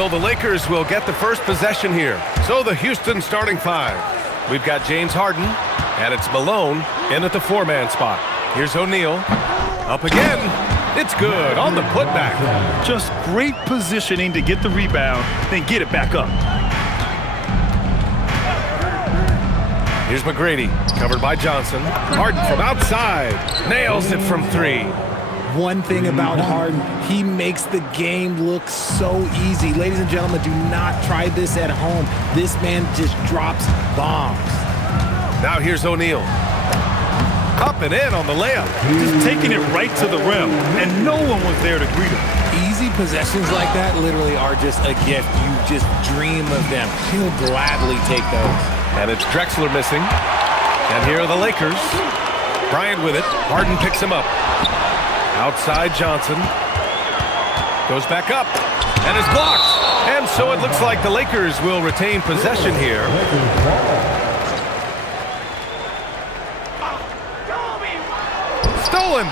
So the Lakers will get the first possession here. So the Houston starting five. We've got James Harden, and it's Malone in at the four-man spot. Here's O'Neal. Up again. It's good on the putback. Just great positioning to get the rebound, then get it back up. Here's McGrady, covered by Johnson. Harden from outside. Nails it from three. One thing about Harden, he makes the game look so easy. Ladies and gentlemen, do not try this at home. This man just drops bombs. Now here's O'Neal. Up and in on the layup. Just taking it right to the rim, and no one was there to greet him. Easy possessions like that literally are just a gift. You just dream of them. He'll gladly take those. And it's Drexler missing. And here are the Lakers. Bryant with it. Harden picks him up. Outside Johnson. Goes back up. And is blocked. And so it looks like the Lakers will retain possession here. Stolen.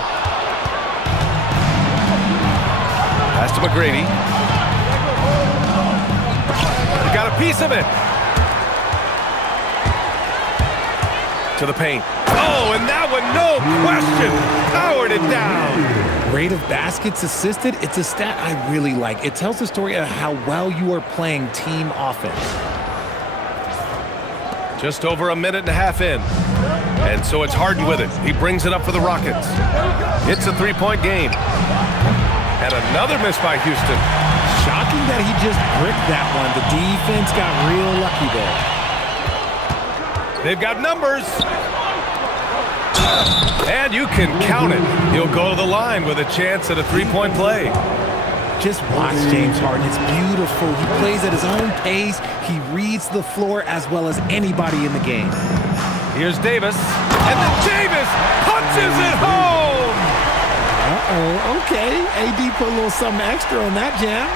Pass to McGrady. He got a piece of it. To the paint. Oh, and that one, no question, powered it down. Rate of baskets assisted, it's a stat I really like. It tells the story of how well you are playing team offense. Just over a minute and a half in. And so it's Harden with it. He brings it up for the Rockets. It's a three-point game. And another miss by Houston. Shocking that he just bricked that one. The defense got real lucky there. They've got numbers. And you can count it. He'll go to the line with a chance at a three-point play. Just watch James Harden. It's beautiful. He plays at his own pace. He reads the floor as well as anybody in the game. Here's Davis. And then Davis punches it home. Uh-oh, okay. AD put a little something extra on that jam.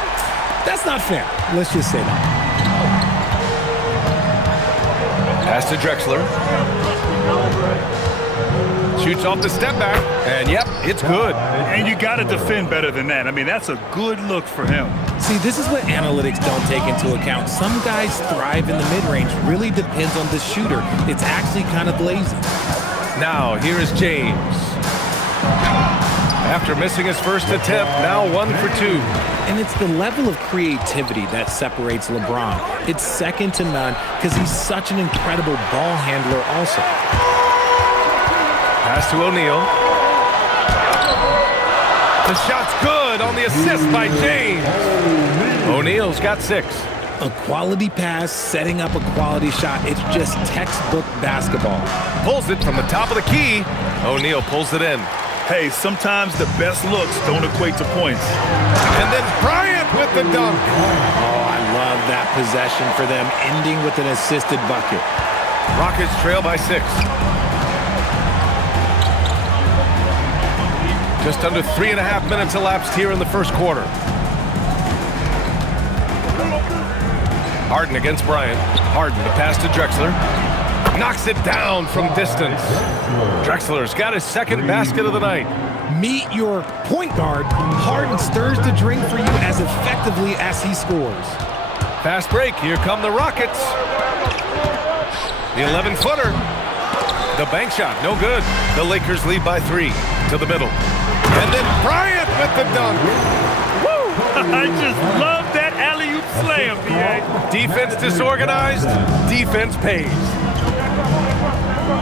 That's not fair. Let's just say that. Pass to Drexler. Shoots off the step back, and yep, it's good. And you got to defend better than that. I mean, that's a good look for him. See, this is what analytics don't take into account. Some guys thrive in the mid-range. Really depends on the shooter. It's actually kind of lazy. Now, here is James. After missing his first attempt, now 1 for 2. And it's the level of creativity that separates LeBron. It's second to none because he's such an incredible ball handler also. Pass to O'Neal. The shot's good on the assist by James. O'Neal's got 6. A quality pass, setting up a quality shot. It's just textbook basketball. Pulls it from the top of the key. O'Neal pulls it in. Hey, sometimes the best looks don't equate to points. And then Bryant with the dunk. Oh, I love that possession for them, ending with an assisted bucket. Rockets trail by 6. Just under 3.5 minutes elapsed here in the first quarter. Harden against Bryant. Harden, the pass to Drexler. Knocks it down from distance. Drexler's got his second basket of the night. Meet your point guard. Harden stirs the drink for you as effectively as he scores. Fast break. Here come the Rockets. The 11-footer. The bank shot. No good. The Lakers lead by 3 to the middle. And then Bryant with the dunk. Woo! I just love that alley-oop slam, B.A. Defense disorganized. Defense pays.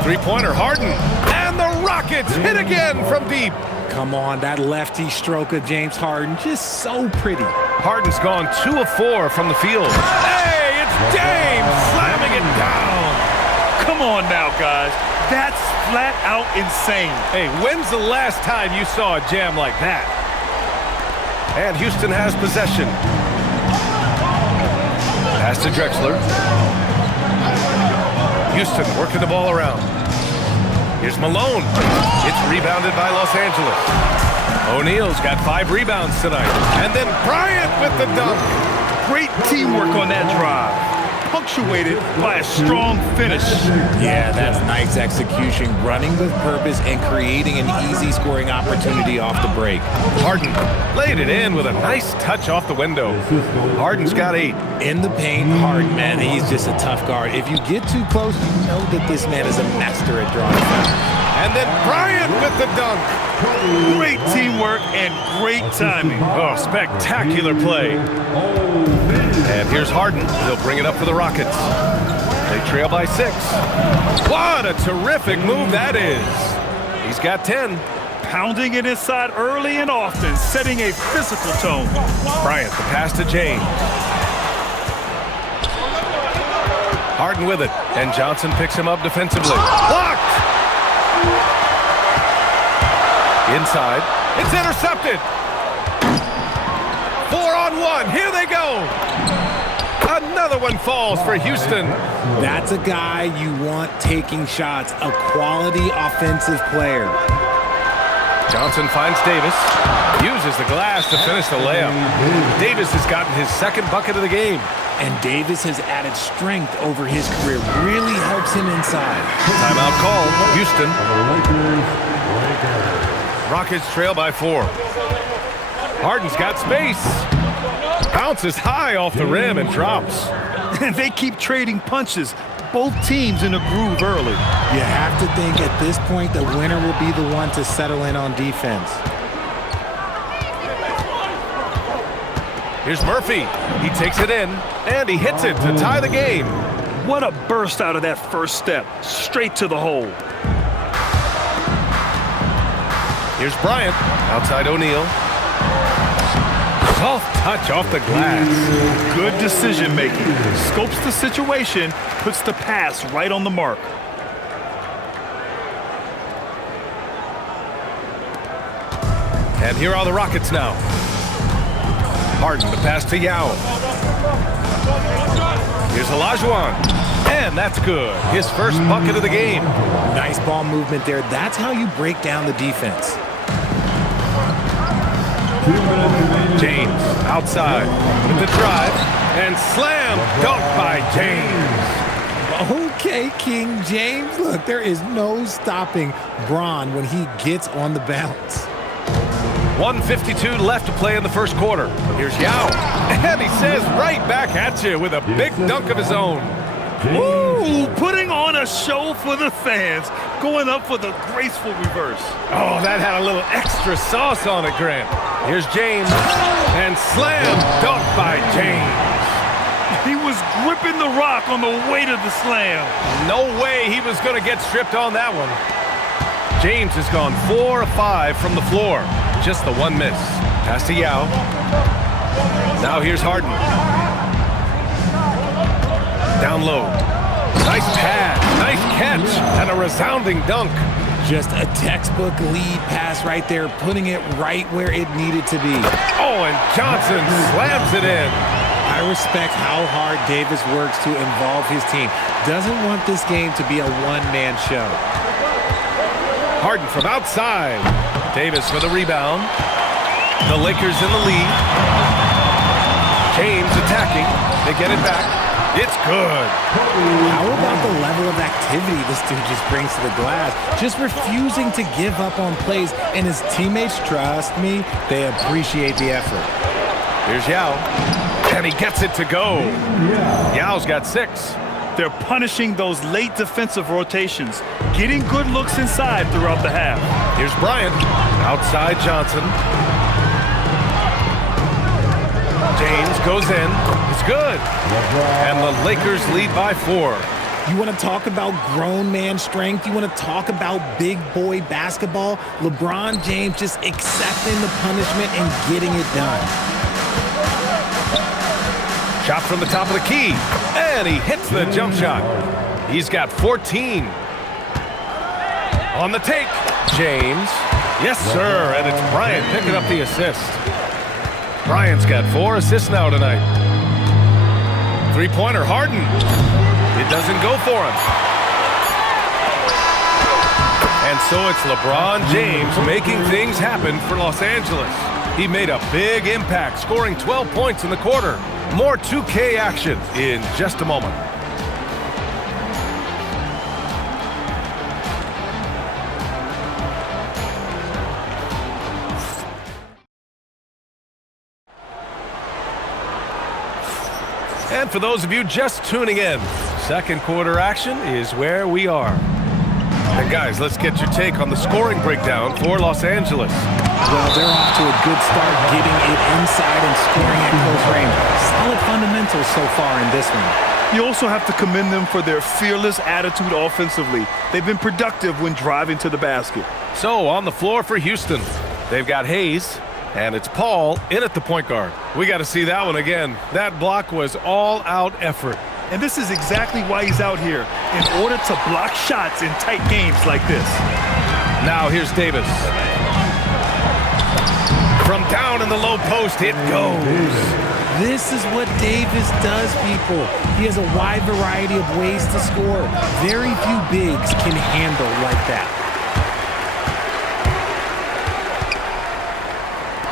Three-pointer, Harden. And the Rockets hit again from deep. Come on, that lefty stroke of James Harden, just so pretty. Harden's gone 2 of 4 from the field. Hey, it's James slamming it down. Come on now, guys. That's flat out insane. Hey, when's the last time you saw a jam like that? And Houston has possession. Pass to Drexler. Houston working the ball around. Here's Malone. It's rebounded by Los Angeles. O'Neal's got 5 rebounds tonight. And then Bryant with the dunk. Great teamwork on that drive. punctuated by a strong finish. Yeah, that's nice execution, running with purpose and creating an easy scoring opportunity off the break. Harden laid it in with a nice touch off the window. Harden's got 8. In the paint, Harden, man, he's just a tough guard. If you get too close, you know that this man is a master at drawing fouls. And then Bryant with the dunk. Great teamwork and great timing. Oh, spectacular play. And here's Harden. He'll bring it up for the Rockets. They trail by 6. What a terrific move that is. He's got 10. Pounding it inside early and often, setting a physical tone. Bryant, the pass to James. Harden with it, and Johnson picks him up defensively. Blocked! Inside, it's intercepted. 4-on-1, here they go. Another one falls for Houston. That's a guy you want taking shots, a quality offensive player. Johnson finds Davis, uses the glass to finish the layup. Davis has gotten his second bucket of the game. And Davis has added strength over his career, really helps him inside. Timeout called, Houston. Rockets trail by 4. Harden's got space. Bounces high off the rim and drops. And they keep trading punches. Both teams in a groove early. You have to think at this point the winner will be the one to settle in on defense. Here's Murphy. He takes it in, and he hits it to tie the game. What a burst out of that first step. Straight to the hole. Here's Bryant. Outside O'Neal. Soft touch off the glass. Good decision making. Scopes the situation, puts the pass right on the mark. And here are the Rockets now. Harden, the pass to Yao. Here's Olajuwon. And that's good. His first bucket of the game. Nice ball movement there. That's how you break down the defense. James outside with the drive and slam dunk by James. Okay, King James. Look, there is no stopping Bron when he gets on the bounce. 1:52 left to play in the first quarter. Here's Yao. And he says right back at you with a big dunk of his own. Ooh, putting on a show for the fans. Going up for the graceful reverse. Oh, that had a little extra sauce on it, Grant. Here's James. And slam dunk by James. He was gripping the rock on the weight of the slam. No way he was going to get stripped on that one. James has gone 4 of 5 from the floor. Just the one miss. Pass to Yao. Now here's Harden. Down low. Nice pass, nice catch, and a resounding dunk. Just a textbook lead pass right there, putting it right where it needed to be. Oh, and Johnson slams it in. I respect how hard Davis works to involve his team. Doesn't want this game to be a one-man show. Harden from outside. Davis for the rebound. The Lakers in the lead. James attacking. They get it back. It's good. How about the level of activity this dude just brings to the glass? Just refusing to give up on plays, and his teammates, trust me, they appreciate the effort. Here's Yao, and he gets it to go. Yao's got 6. They're punishing those late defensive rotations, getting good looks inside throughout the half. Here's Bryant, outside Johnson. James goes in. It's good. And the Lakers lead by 4. You want to talk about grown man strength? You want to talk about big boy basketball? LeBron James just accepting the punishment and getting it done. Shot from the top of the key. And he hits the jump shot. He's got 14. On the take, James. Yes, sir. And it's Bryant picking up the assist. Bryant's got 4 assists now tonight. Three-pointer, Harden. It doesn't go for him. And so it's LeBron James making things happen for Los Angeles. He made a big impact, scoring 12 points in the quarter. More 2K action in just a moment. And for those of you just tuning in, second quarter action is where we are. And guys, let's get your take on the scoring breakdown for Los Angeles. Well, they're off to a good start getting it inside and scoring at close range. Solid fundamentals so far in this one. You also have to commend them for their fearless attitude offensively. They've been productive when driving to the basket. So on the floor for Houston, they've got Hayes, and it's Paul in at the point guard. We got to see that one again. That block was all-out effort. And this is exactly why he's out here, in order to block shots in tight games like this. Now here's Davis. From down in the low post, it goes. This is what Davis does, people. He has a wide variety of ways to score. Very few bigs can handle like that.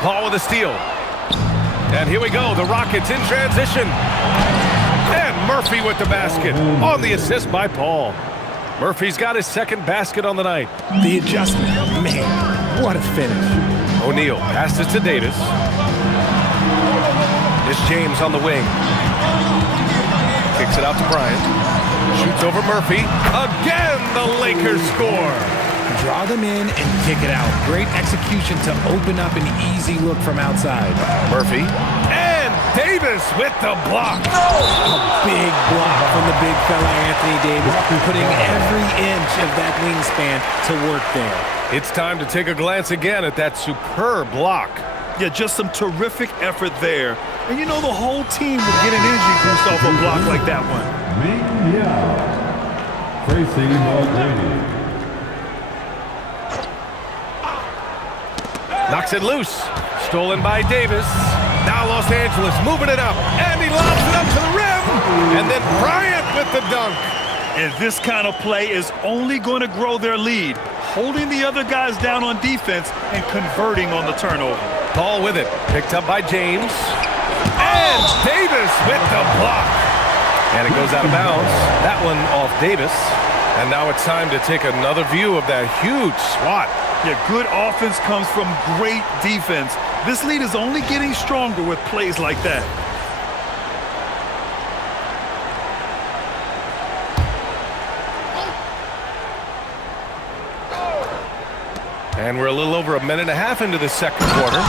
Paul with a steal. And here we go, the Rockets in transition. And Murphy with the basket on the assist by Paul. Murphy's got his second basket on the night. The adjustment, man, what a finish. O'Neal passes to Davis. It's James on the wing. Kicks it out to Bryant. Shoots over Murphy. Again, the Lakers score. Draw them in and kick it out. Great execution to open up an easy look from outside. Murphy. And Davis with the block. A big block from the big fella Anthony Davis, putting every inch of that wingspan to work there. It's time to take a glance again at that superb block. Yeah, just some terrific effort there. And you know the whole team would get an energy boost off a block like that one. Tracy McGrady. Knocks it loose. Stolen by Davis. Now Los Angeles moving it up. And he lobs it up to the rim. And then Bryant with the dunk. And this kind of play is only going to grow their lead, holding the other guys down on defense and converting on the turnover. Paul with it. Picked up by James. And Davis with the block. And it goes out of bounds. That one off Davis. And now it's time to take another view of that huge swat. Yeah, good offense comes from great defense. This lead is only getting stronger with plays like that. And we're a little over a minute and a half into the second quarter.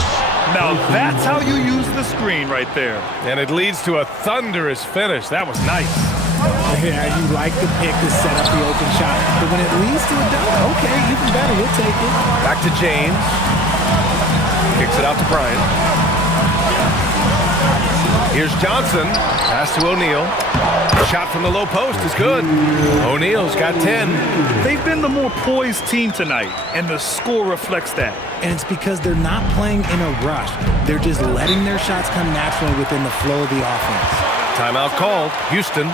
Now that's how you use the screen right there. And it leads to a thunderous finish. That was nice. Yeah, you like the pick to set up the open shot. But when it leads to a dunk, okay, even better, we'll take it. Back to James. Kicks it out to Bryant. Here's Johnson. Pass to O'Neal. Shot from the low post is good. O'Neal's got 10. They've been the more poised team tonight, and the score reflects that. And it's because they're not playing in a rush. They're just letting their shots come naturally within the flow of the offense. Timeout called. Houston.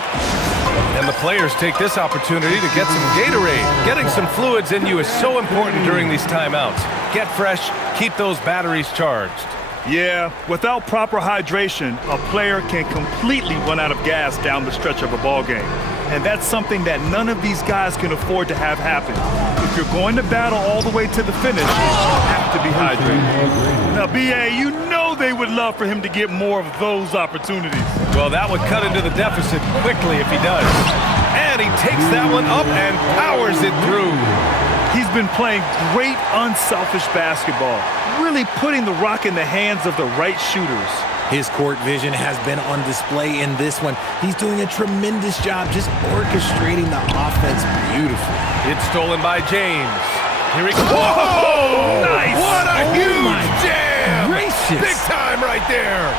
And the players take this opportunity to get some Gatorade. Getting some fluids in you is so important during these timeouts. Get fresh, keep those batteries charged. Yeah, without proper hydration, a player can completely run out of gas down the stretch of a ball game. And that's something that none of these guys can afford to have happen. If you're going to battle all the way to the finish, you have to be hydrated. Now, B.A., you know they would love for him to get more of those opportunities. Well, that would cut into the deficit quickly if he does. And he takes that one up and powers it through. He's been playing great unselfish basketball, really putting the rock in the hands of the right shooters. His court vision has been on display in this one. He's doing a tremendous job just orchestrating the offense beautifully. It's stolen by James. Here he goes. Whoa! Nice! What a huge jam! Gracious. Big time right there.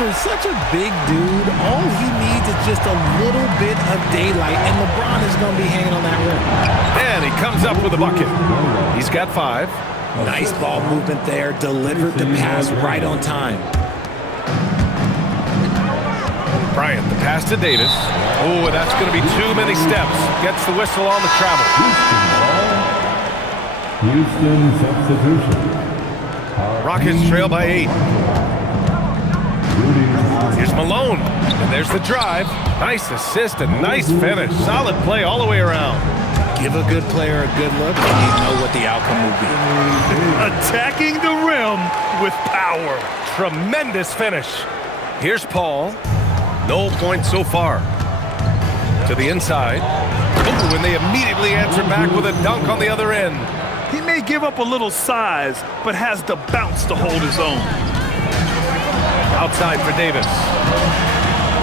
For such a big dude, all he needs is just a little bit of daylight, and LeBron is going to be hanging on that rim. And he comes up with a bucket. He's got 5. Nice ball movement there, delivered the pass right on time. Bryant, the pass to Davis. Oh, that's going to be too many steps. Gets the whistle on the travel. Houston substitution. Rockets trail by 8. Rudy Here's Malone, and there's the drive. Nice assist and nice finish. Solid play all the way around. Give a good player a good look, and you know what the outcome will be. Attacking the rim with power. Tremendous finish. Here's Paul. No points so far. To the inside. Ooh, and they immediately answer back with a dunk on the other end. He may give up a little size, but has the bounce to hold his own. Outside for Davis.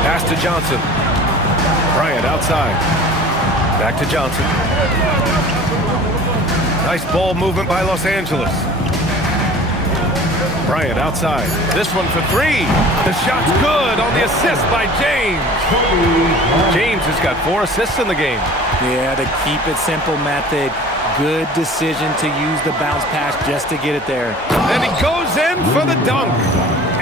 Pass to Johnson. Bryant outside. Back to Johnson. Nice ball movement by Los Angeles. Bryant outside. This one for three. The shot's good on the assist by James. James has got 4 assists in the game. Yeah, the keep it simple method. Good decision to use the bounce pass just to get it there. And he goes in for the dunk.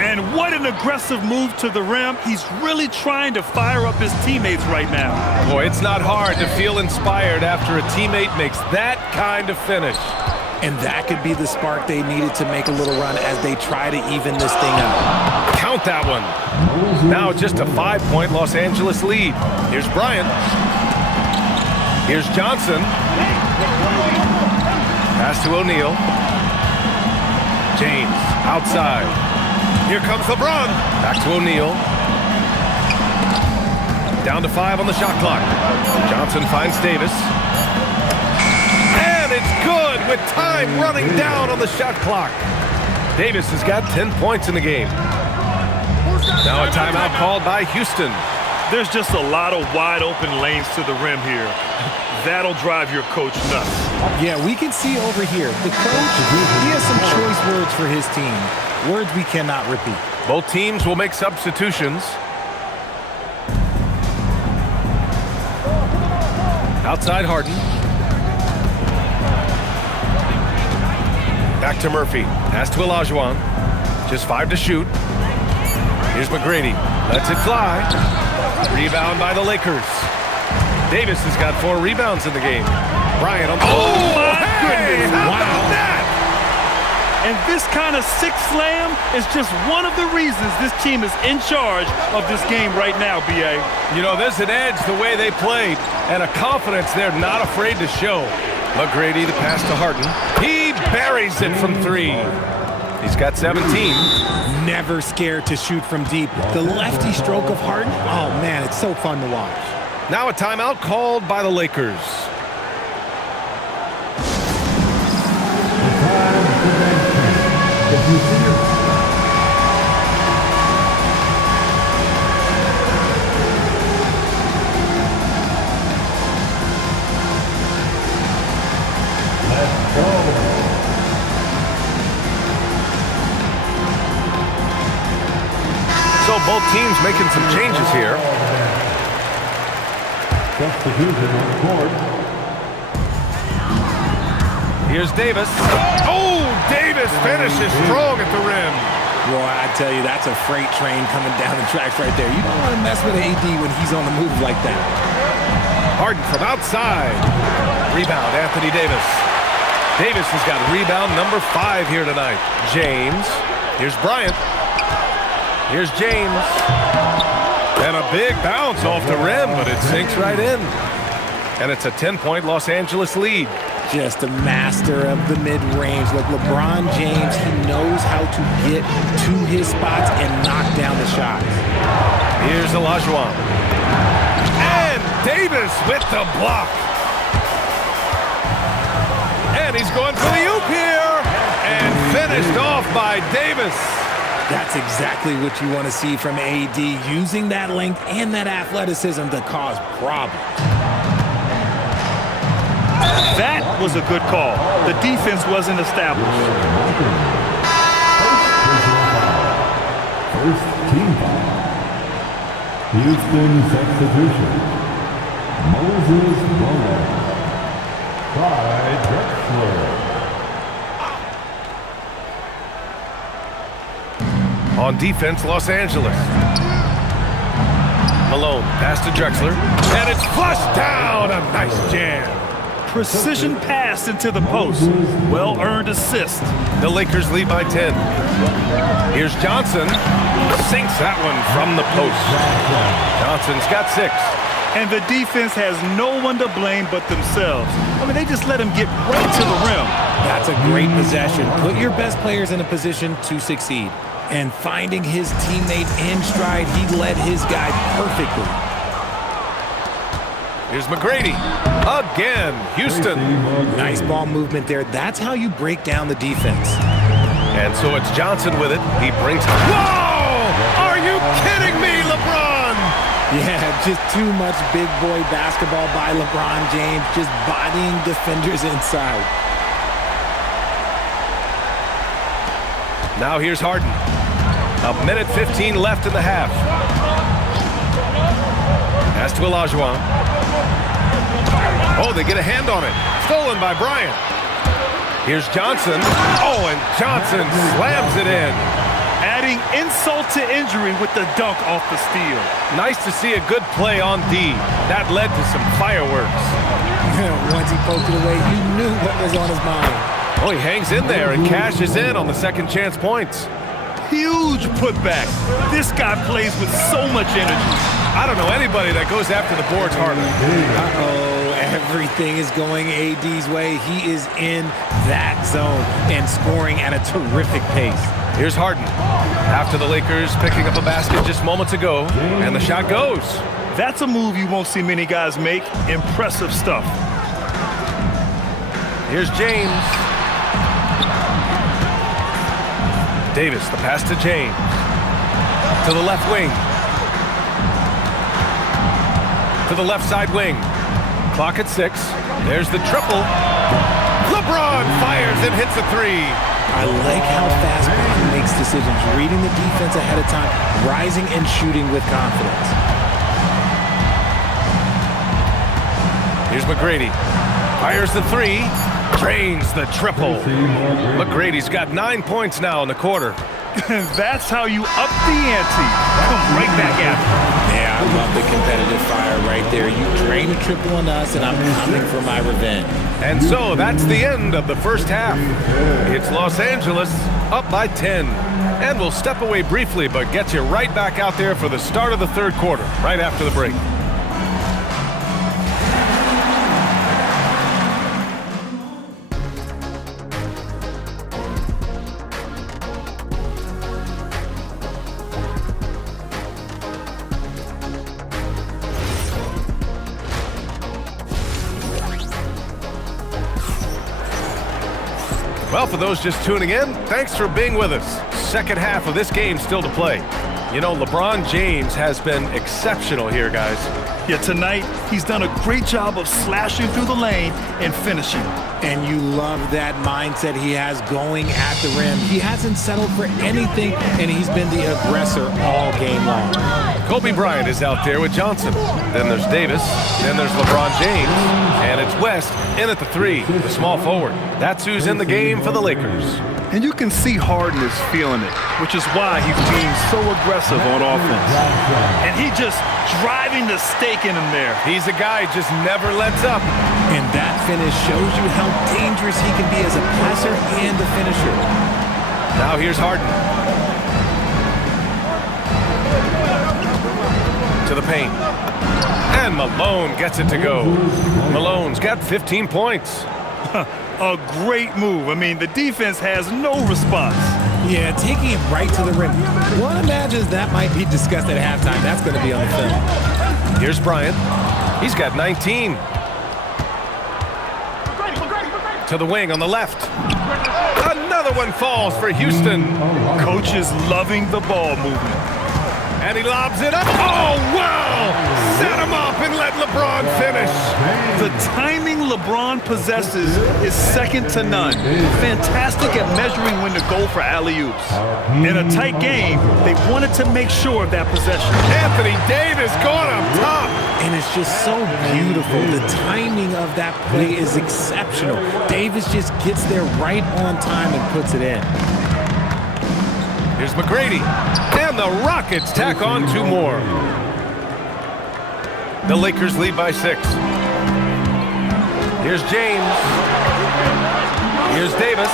And what an aggressive move to the rim. He's really trying to fire up his teammates right now. Boy, it's not hard to feel inspired after a teammate makes that kind of finish. And that could be the spark they needed to make a little run as they try to even this thing up. Count that one. Now just a 5-point Los Angeles lead. Here's Bryant. Here's Johnson. Pass to O'Neal. James outside. Here comes LeBron. Back to O'Neal. Down to 5 on the shot clock. Johnson finds Davis. And it's good with time running down on the shot clock. Davis has got 10 points in the game. Now a timeout called by Houston. There's just a lot of wide open lanes to the rim here. That'll drive your coach nuts. Yeah, we can see over here. The coach, he has some choice words for his team. Words we cannot repeat. Both teams will make substitutions. Outside Harden. Back to Murphy. Pass to Olajuwon. Just 5 to shoot. Here's McGrady. Lets it fly. Rebound by the Lakers. Davis has got 4 rebounds in the game. Bryant on the... Oh, my goodness. How about that? And this kind of six slam is just one of the reasons this team is in charge of this game right now, B.A. You know, there's an edge the way they played and a confidence they're not afraid to show. McGrady, the pass to Harden. He buries it from 3. He's got 17. Never scared to shoot from deep. The lefty stroke of Harden, oh man, it's so fun to watch. Now a timeout called by the Lakers. Let's go. So both teams making some changes here. Substitution on the court. Here's Davis. Oh, Davis finishes strong at the rim. Boy, I tell you, that's a freight train coming down the tracks right there. You don't want to mess with AD when he's on the move like that. Harden from outside. Rebound, Anthony Davis. Davis has got rebound number 5 here tonight. James. Here's Bryant. Here's James. And a big bounce off the rim, but it sinks right in. And it's a 10-point Los Angeles lead. Just a master of the mid-range. Like LeBron James, he knows how to get to his spots and knock down the shots. Here's Olajuwon. And Davis with the block. And he's going for the oop here. And finished off by Davis. That's exactly what you want to see from AD, using that length and that athleticism to cause problems. That was a good call. The defense wasn't established. First team foul. Houston substitution. Moses Brown. By Drexler. On defense, Los Angeles. Malone, pass to Drexler. And it's flushed down. A nice jam. Precision pass into the post. Well-earned assist. The Lakers lead by 10. Here's Johnson. Sinks that one from the post. Johnson's got 6. And the defense has no one to blame but themselves. I mean, they just let him get right to the rim. That's a great possession. Put your best players in a position to succeed. And finding his teammate in stride, he led his guy perfectly. Here's McGrady. Again, Houston. Nice ball movement there. That's how you break down the defense. And so it's Johnson with it. He brings... Whoa! Are you kidding me, LeBron? Yeah, just too much big boy basketball by LeBron James, just bodying defenders inside. Now here's Harden. 1:15 left in the half. Pass to Olajuwon. Oh, they get a hand on it. Stolen by Bryant. Here's Johnson. Oh, and Johnson slams it in. Adding insult to injury with the dunk off the steal. Nice to see a good play on D. That led to some fireworks. Once he poked it away, you knew what was on his mind. Oh, he hangs in there and cashes in on the second chance points. Huge putback. This guy plays with so much energy. I don't know anybody that goes after the boards harder. Uh-oh, everything is going AD's way. He is in that zone and scoring at a terrific pace. Here's Harden. After the Lakers picking up a basket just moments ago, and the shot goes. That's a move you won't see many guys make. Impressive stuff. Here's James. Davis, the pass to James. To the left wing. To the left side wing. Clock at 6. There's the triple. LeBron fires and hits a 3. I like how fast Bryant makes decisions, reading the defense ahead of time, rising and shooting with confidence. Here's McGrady. Fires the 3. Drains the triple. McGrady's got 9 points now in the quarter. That's how you up the ante. Come right back at it. Yeah, I love the competitive fire right there. You drain a triple on us, and I'm coming for my revenge. And so that's the end of the first half. It's Los Angeles up by 10. And we'll step away briefly, but get you right back out there for the start of the third quarter, right after the break. Well, for those just tuning in, thanks for being with us. Second half of this game still to play. You know, LeBron James has been exceptional here, guys. Yeah, tonight, he's done a great job of slashing through the lane and finishing. And you love that mindset he has going at the rim. He hasn't settled for anything, and he's been the aggressor all game long. Kobe Bryant is out there with Johnson. Then there's Davis. Then there's LeBron James. And it's West in at the 3, the small forward. That's who's in the game for the Lakers. And you can see Harden is feeling it, which is why he's being so aggressive on offense. And he just driving the stake in him there. He's a guy who just never lets up. And that finish shows you how dangerous he can be as a passer and a finisher. Now here's Harden. To the paint. And Malone gets it to go. Malone's got 15 points. A great move. I mean, the defense has no response. Yeah, taking it right to the rim. One imagines that might be discussed at halftime. That's going to be on the film. Here's Bryant. He's got 19. To the wing on the left. Another one falls for Houston. Coach is loving the ball movement. And he lobs it up. Oh, wow! Set him up and let LeBron finish. The timing LeBron possesses is second to none. Fantastic at measuring when to go for alley-oops. In a tight game, they wanted to make sure of that possession. Anthony Davis going up top. And it's just so beautiful. The timing of that play is exceptional. Davis just gets there right on time and puts it in. Here's McGrady. And the Rockets tack on 2 more. The Lakers lead by 6. Here's James. Here's Davis.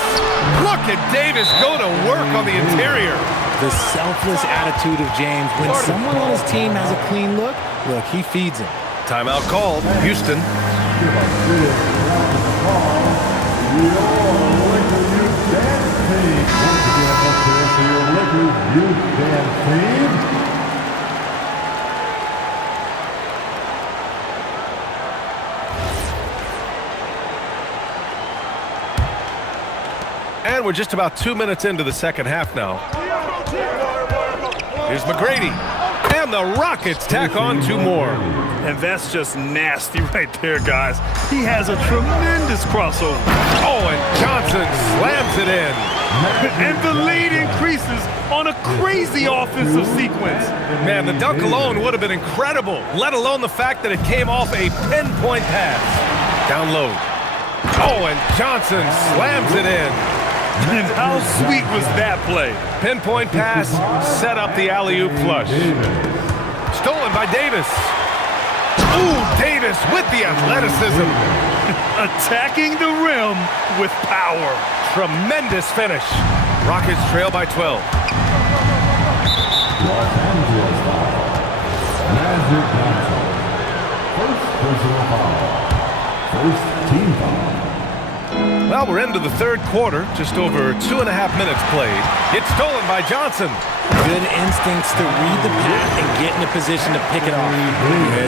Look at Davis go to work on the interior. The selfless attitude of James. When someone on his team has a clean look, he feeds him. Timeout called. Houston. And we're just about 2 minutes into the second half now. Here's McGrady. And the Rockets tack on 2 more. And that's just nasty right there, guys. He has a tremendous crossover. Oh, and Johnson slams it in. And the lead increases on a crazy offensive sequence. Man, the dunk alone would have been incredible, let alone the fact that it came off a pinpoint pass. Down low. Oh, and Johnson slams it in. And how sweet was that play? Pinpoint pass, set up the alley-oop flush. Stolen by Davis. Ooh, Davis with the athleticism. Attacking the rim with power. Tremendous finish. Rockets trail by 12. Los Angeles foul. Magic Johnson. First personal foul. First team foul. Well, we're into the third quarter. Just over 2.5 minutes played. It's stolen by Johnson. Good instincts to read the path and get in a position to pick it off.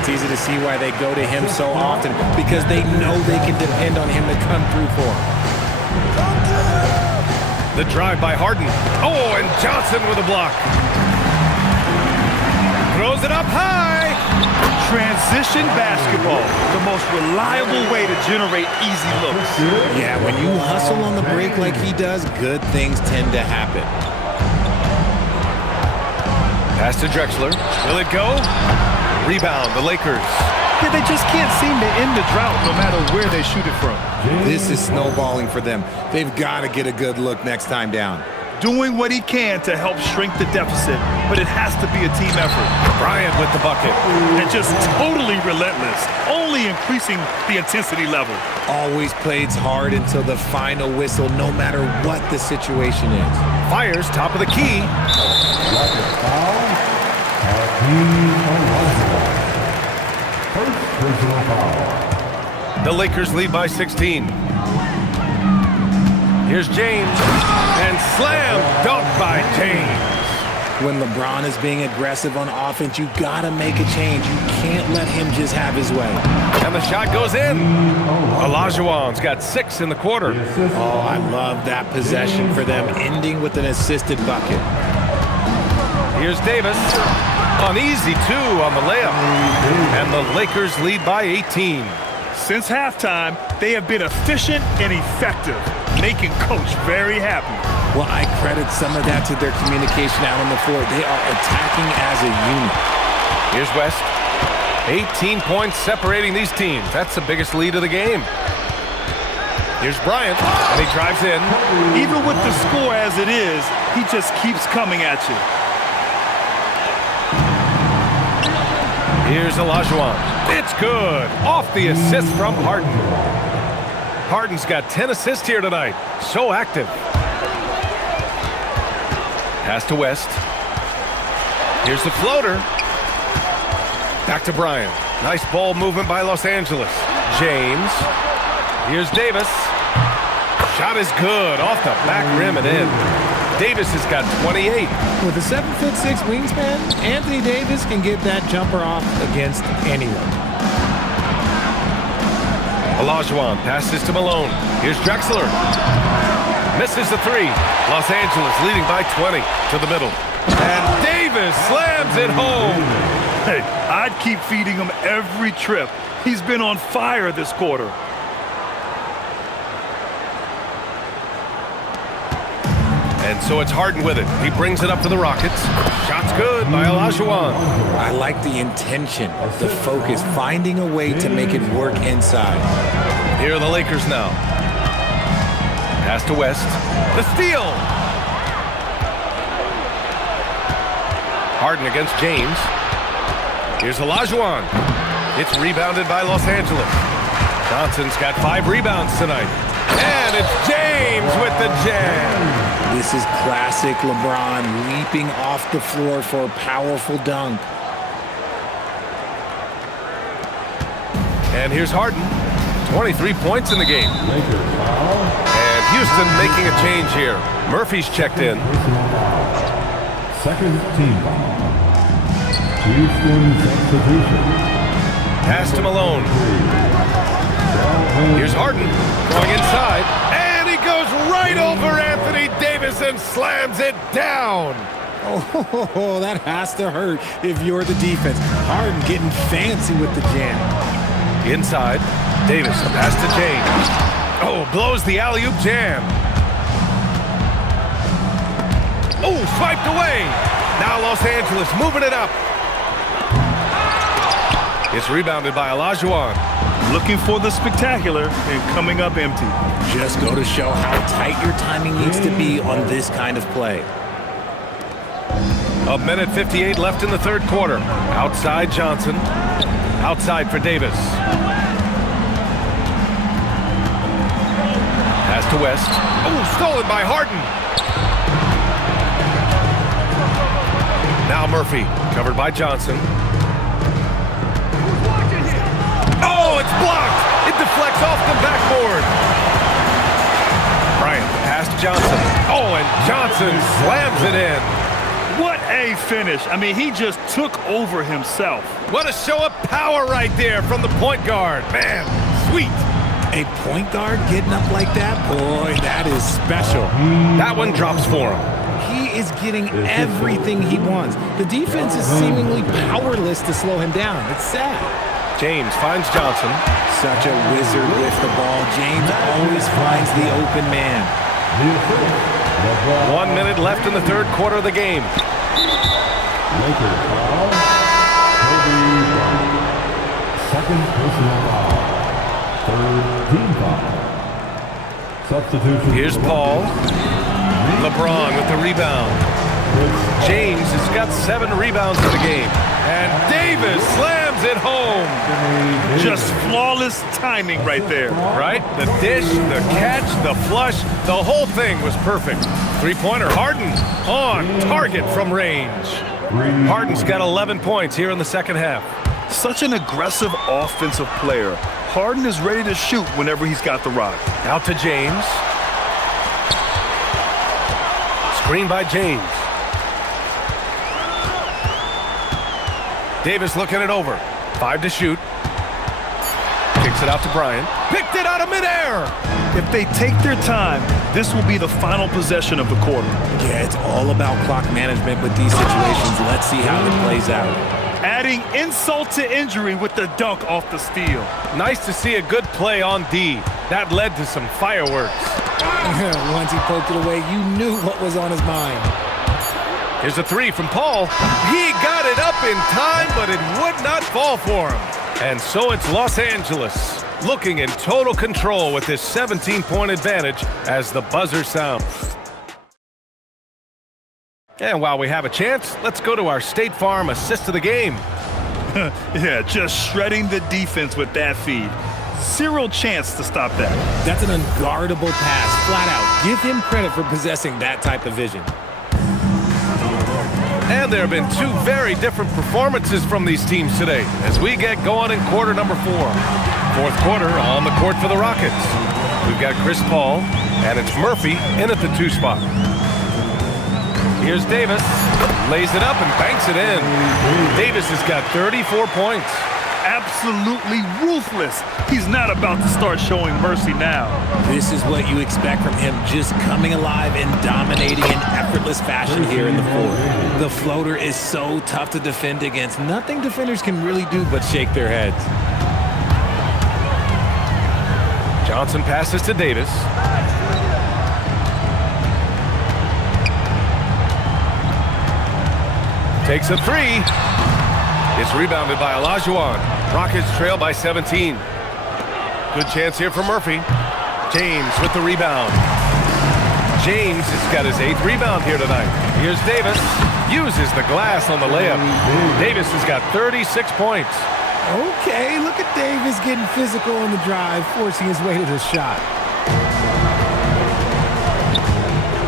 It's easy to see why they go to him so often, because they know they can depend on him to come through for them. The drive by Harden. Oh, and Johnson with a block. Throws it up high. Transition basketball, the most reliable way to generate easy looks. Yeah, when you hustle on the break like he does, good things tend to happen. Pass to Drexler. Will it go? Rebound, the Lakers. Yeah, they just can't seem to end the drought no matter where they shoot it from. This is snowballing for them. They've got to get a good look next time down. Doing what he can to help shrink the deficit, but it has to be a team effort. Bryant with the bucket. And just totally relentless, only increasing the intensity level. Always plays hard until the final whistle, no matter what the situation is. Fires top of the key. Rocket foul. Hakeem Olajuwon. First personal foul. The Lakers lead by 16. Here's James. And slam dunk by James. When LeBron is being aggressive on offense, you got to make a change. You can't let him just have his way. And the shot goes in. Olajuwon's got 6 in the quarter. Oh, I love that possession for them, ending with an assisted bucket. Here's Davis. An easy 2 on the layup. And the Lakers lead by 18. Since halftime, they have been efficient and effective, making Coach very happy. Well, I credit some of that to their communication out on the floor. They are attacking as a unit. Here's West. 18 points separating these teams. That's the biggest lead of the game. Here's Bryant, and he drives in. Even with the score as it is, he just keeps coming at you. Here's Olajuwon. It's good. Off the assist from Harden. Harden's got 10 assists here tonight. So active. Pass to West. Here's the floater. Back to Bryant. Nice ball movement by Los Angeles. James. Here's Davis. Shot is good. Off the back rim and in. Davis has got 28. With a 7'6" wingspan, Anthony Davis can get that jumper off against anyone. Olajuwon passes to Malone. Here's Drexler. Misses the 3. Los Angeles leading by 20 to the middle. And Davis slams it home. Hey, I'd keep feeding him every trip. He's been on fire this quarter. And so it's Harden with it. He brings it up to the Rockets. Shot's good by Olajuwon. I like the intention, the focus, finding a way to make it work inside. Here are the Lakers now. Pass to West. The steal. Harden against James. Here's Olajuwon. It's rebounded by Los Angeles. Johnson's got 5 rebounds tonight. And it's James with the jam. This is classic LeBron leaping off the floor for a powerful dunk. And here's Harden. 23 points in the game. Lakers foul. And Houston making a change here. Murphy's checked in. Personal foul. Second team foul. Houston substitution. Pass to Malone. Here's Harden going inside. And he goes right over Anthony Davis and slams it down. Oh, that has to hurt if you're the defense. Harden getting fancy with the jam. Inside, Davis, the pass to James. Oh, blows the alley-oop jam. Oh, swiped away. Now Los Angeles moving it up. It's rebounded by Olajuwon. Looking for the spectacular and coming up empty. Just go to show how tight your timing needs to be on this kind of play. 1:58 left in the third quarter. Outside Johnson. Outside for Davis. Pass to West. Oh, stolen by Harden. Now Murphy, covered by Johnson. Oh, it's blocked. It deflects off the backboard. Bryant, pass to Johnson. Oh, and Johnson slams it in. What a finish. I mean, he just took over himself. What a show of power right there from the point guard. Man, sweet. A point guard getting up like that? Boy, that is special. That one drops for him. He is getting everything he wants. The defense is seemingly powerless to slow him down. It's sad. James finds Johnson. Such a wizard with the ball. James always finds the open man. 1 minute left in the third quarter of the game. Lakers foul. Kobe Bryant. Second personal foul. Third team foul. Substitution. Here's Paul. LeBron with the rebound. James has got 7 rebounds in the game. And Davis slams it home. Just flawless timing right there. Right? The dish, the catch, the flush, the whole thing was perfect. Three-pointer, Harden on target from range. Harden's got 11 points here in the second half. Such an aggressive offensive player. Harden is ready to shoot whenever he's got the rock. Out to James. Screen by James. Davis looking it over. 5 to shoot. Kicks it out to Bryant. Picked it out of midair. If they take their time, this will be the final possession of the quarter. Yeah, it's all about clock management with these situations. Let's see how it plays out. Adding insult to injury with the dunk off the steal. Nice to see a good play on D. That led to some fireworks. Once he poked it away, you knew what was on his mind. Here's a 3 from Paul. He got it up in time, but it would not fall for him. And so it's Los Angeles looking in total control with this 17-point advantage as the buzzer sounds. And while we have a chance, let's go to our State Farm assist of the game. Yeah, just shredding the defense with that feed. Zero chance to stop that. That's an unguardable pass, flat out. Give him credit for possessing that type of vision. And there have been 2 very different performances from these teams today as we get going in quarter number 4. Fourth quarter on the court for the Rockets. We've got Chris Paul, and it's Murphy in at the 2 spot. Here's Davis, lays it up and banks it in. Davis has got 34 points. Absolutely ruthless. He's not about to start showing mercy now. This is what you expect from him, just coming alive and dominating in effortless fashion here in the fourth. The floater is so tough to defend against. Nothing defenders can really do but shake their heads. Johnson passes to Davis. Takes a 3. It's rebounded by Olajuwon. Rockets trail by 17. Good chance here for Murphy. James with the rebound. James has got his 8th rebound here tonight. Here's Davis. Uses the glass on the layup. Davis has got 36 points. Okay, look at Davis getting physical on the drive, forcing his way to the shot.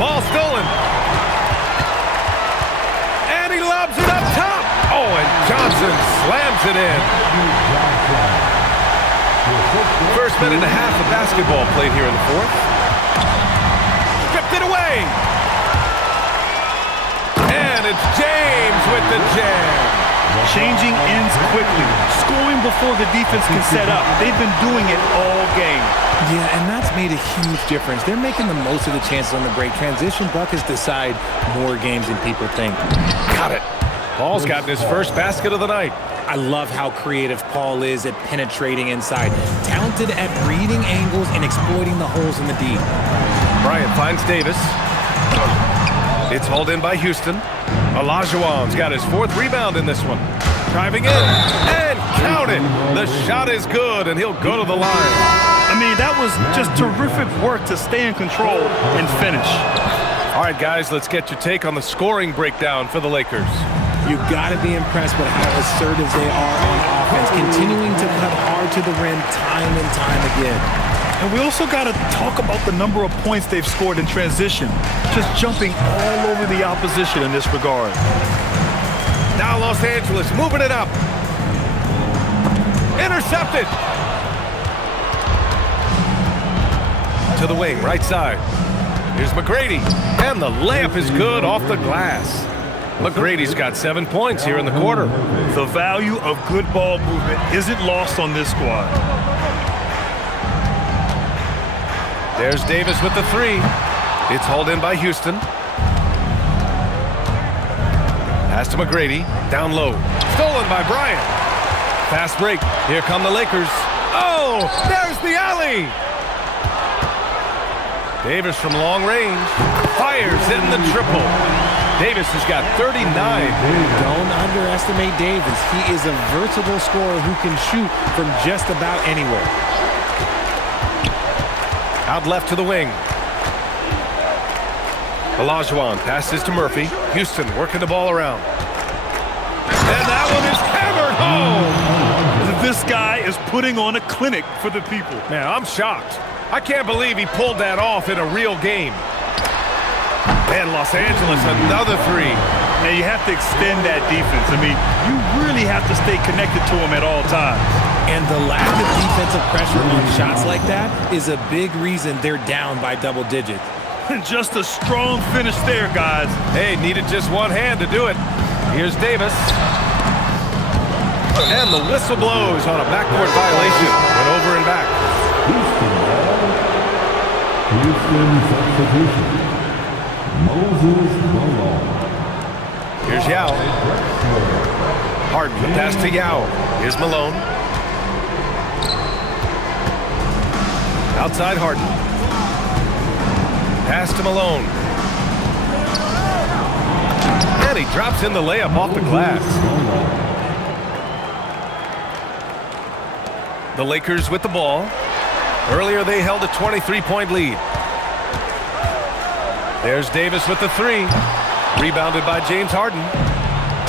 Ball stolen. And he lobs it up top. Oh, and Johnson slams it in. First minute and a half of basketball played here in the fourth. Stripped it away. And it's James with the jam. Changing ends quickly, scoring before the defense can set up. They've been doing it all game. Yeah, and that's made a huge difference. They're making the most of the chances on the break. Transition buckets decide more games than people think. Got it. Paul's gotten his first basket of the night. I love how creative Paul is at penetrating inside. Talented at reading angles and exploiting the holes in the D. Bryant finds Davis. It's hauled in by Houston. Olajuwon's got his fourth rebound in this one. Driving in and count it. The shot is good, and he'll go to the line. I mean, that was just terrific work to stay in control and finish. All right, guys, let's get your take on the scoring breakdown for the Lakers. You've got to be impressed with how assertive they are on offense, continuing to cut hard to the rim time and time again. And we also got to talk about the number of points they've scored in transition, just jumping all over the opposition in this regard. Now Los Angeles moving it up. Intercepted. To the wing, right side. Here's McGrady. And the layup is good off the glass. McGrady's got 7 points here in the quarter. The value of good ball movement isn't lost on this squad. There's Davis with the three. It's hauled in by Houston. Pass to McGrady. Down low. Stolen by Bryant. Fast break. Here come the Lakers. Oh, there's the alley. Davis from long range. Fires in the triple. Davis has got 39. Don't underestimate Davis. He is a versatile scorer who can shoot from just about anywhere. Out left to the wing. Olajuwon passes to Murphy. Houston working the ball around. And that one is hammered home. This guy is putting on a clinic for the people. Man, I'm shocked. I can't believe he pulled that off in a real game. And Los Angeles, another three. Now you have to extend that defense. I mean, you really have to stay connected to him at all times. And the lack of defensive pressure on shots like that is a big reason they're down by double digits. Just a strong finish there, guys. Hey, needed just one hand to do it. Here's Davis. And the whistle blows on a backcourt violation. Went over and back. Houston substitution. Moses Malone. Here's Yao. Harden, the pass to Yao. Here's Malone. Outside Harden. Pass to Malone. And he drops in the layup off the glass. The Lakers with the ball. Earlier they held a 23-point lead. There's Davis with the three. Rebounded by James Harden.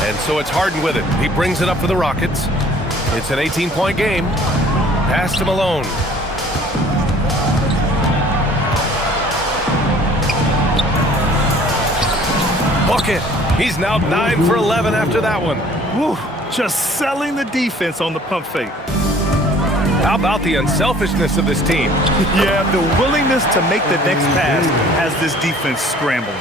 And so it's Harden with it. He brings it up for the Rockets. It's an 18-point game. Pass to Malone. Bucket. He's now 9 for 11 after that one. Woo, just selling the defense on the pump fake. How about the unselfishness of this team? Yeah, the willingness to make the next pass has this defense scrambling.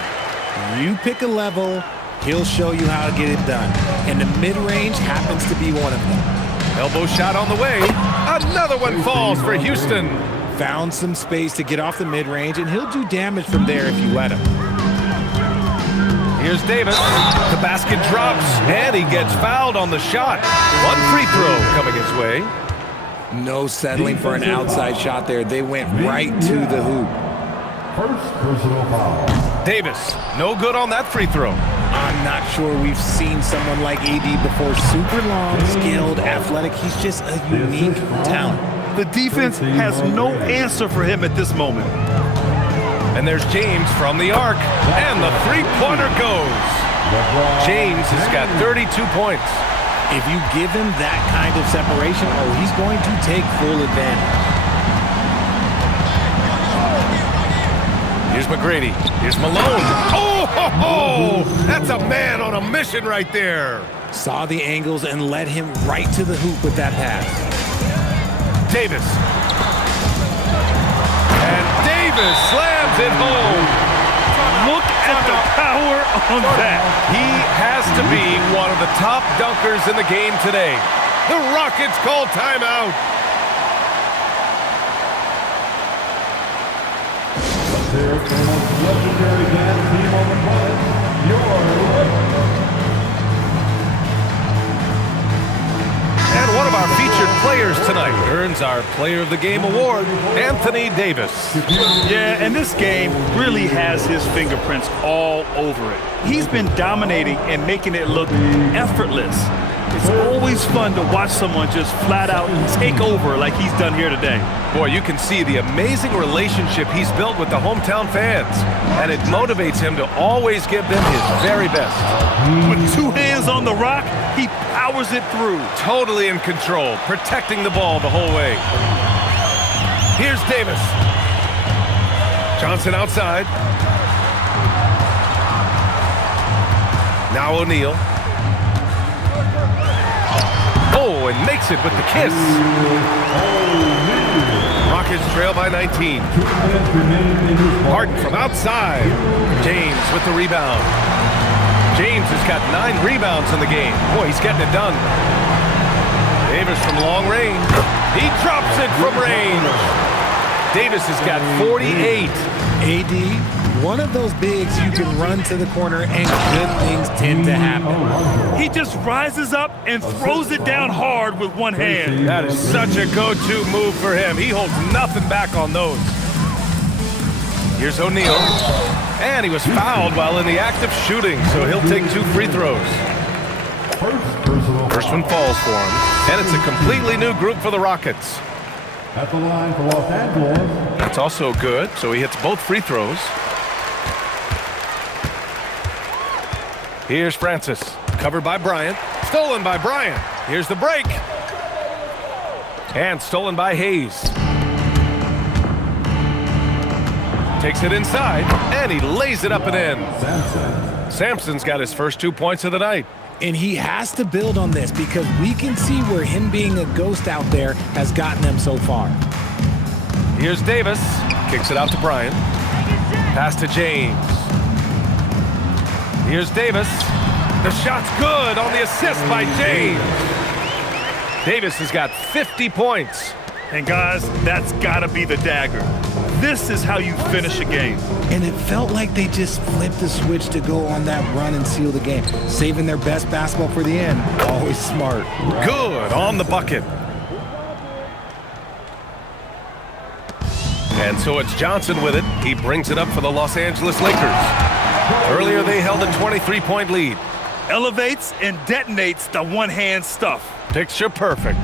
You pick a level, he'll show you how to get it done. And the mid-range happens to be one of them. Elbow shot on the way. Another one falls for Houston. Found some space to get off the mid-range, and he'll do damage from there if you let him. Here's Davis. The basket drops, and he gets fouled on the shot. One free throw coming his way. No settling for an outside shot there. They went right to the hoop. First personal foul. Davis, no good on that free throw. I'm not sure we've seen someone like AD before. Super long, skilled, athletic. He's just a unique talent. The defense has no answer for him at this moment. And there's James from the arc, and the three-pointer goes. James has got 32 points. If you give him that kind of separation, he's going to take full advantage. Here's McGrady. Here's Malone. Oh, ho, ho! That's a man on a mission right there. Saw the angles and led him right to the hoop with that pass. Davis. And Davis slams it home. Look at the power on that. He has to be one of the top dunkers in the game today. The Rockets call timeout. There's the most legendary dance team on the planet, your Lakers. And one of our featured players tonight earns our Player of the Game award, Anthony Davis. Yeah, and this game really has his fingerprints all over it. He's been dominating and making it look effortless. It's always fun to watch someone just flat out take over like he's done here today. Boy, you can see the amazing relationship he's built with the hometown fans, and it motivates him to always give them his very best. With two hands on the rock, he powers it through. Totally in control, protecting the ball the whole way. Here's Davis. Johnson outside. Now O'Neal. Oh, and makes it with the kiss. Rockets trail by 19. Harden from outside. James with the rebound. James has got 9 rebounds in the game. Boy, he's getting it done. Davis from long range. He drops it from range. Davis has got 48. AD, one of those bigs you can run to the corner and good things tend to happen. He just rises up and throws it down hard with one hand. That is such a go-to move for him. He holds nothing back on those. Here's O'Neal. And he was fouled while in the act of shooting, so he'll take 2 free throws. First one falls for him. And it's a completely new group for the Rockets. At the line for Los Angeles. That's also good, so he hits both free throws. Here's Francis, covered by Bryant, stolen by Bryant. Here's the break. And stolen by Hayes. Takes it inside, and he lays it up and in. Sampson's got his first 2 points of the night. And he has to build on this because we can see where him being a ghost out there has gotten them so far. Here's Davis, kicks it out to Bryant. Pass to James. Here's Davis. The shot's good on the assist by James. Davis has got 50 points. And guys, that's gotta be the dagger. This is how you finish a game. And it felt like they just flipped the switch to go on that run and seal the game. Saving their best basketball for the end. Always smart. Good on the bucket. And so it's Johnson with it. He brings it up for the Los Angeles Lakers. Earlier they held a 23-point lead. Elevates and detonates the one-hand stuff. Picture perfect.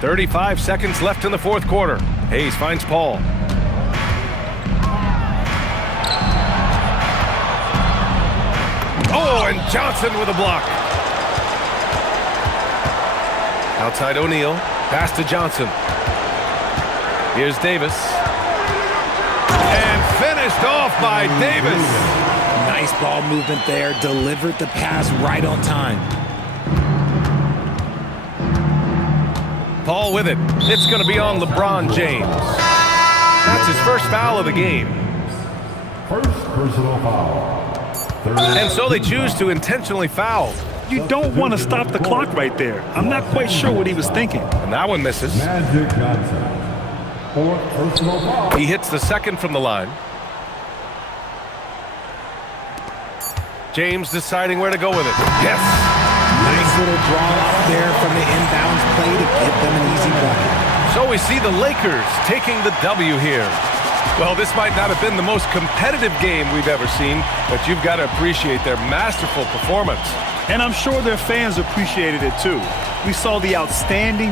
35 seconds left in the fourth quarter. Hayes finds Paul. Oh, and Johnson with a block. Outside O'Neal. Pass to Johnson. Here's Davis. And finished off by Davis. Nice ball movement there. Delivered the pass right on time. Paul with it. It's going to be on LeBron James. That's his first foul of the game. First personal foul. And so they choose to intentionally foul. You don't want to stop the clock right there. I'm not quite sure what he was thinking. And that one misses. Magic Johnson. Fourth personal foul. He hits the second from the line. James deciding where to go with it. Yes. Nice little draw up there from the inbounds play to get them an easy bucket. So we see the Lakers taking the W here. Well, this might not have been the most competitive game we've ever seen, but you've got to appreciate their masterful performance. And I'm sure their fans appreciated it too. We saw the outstanding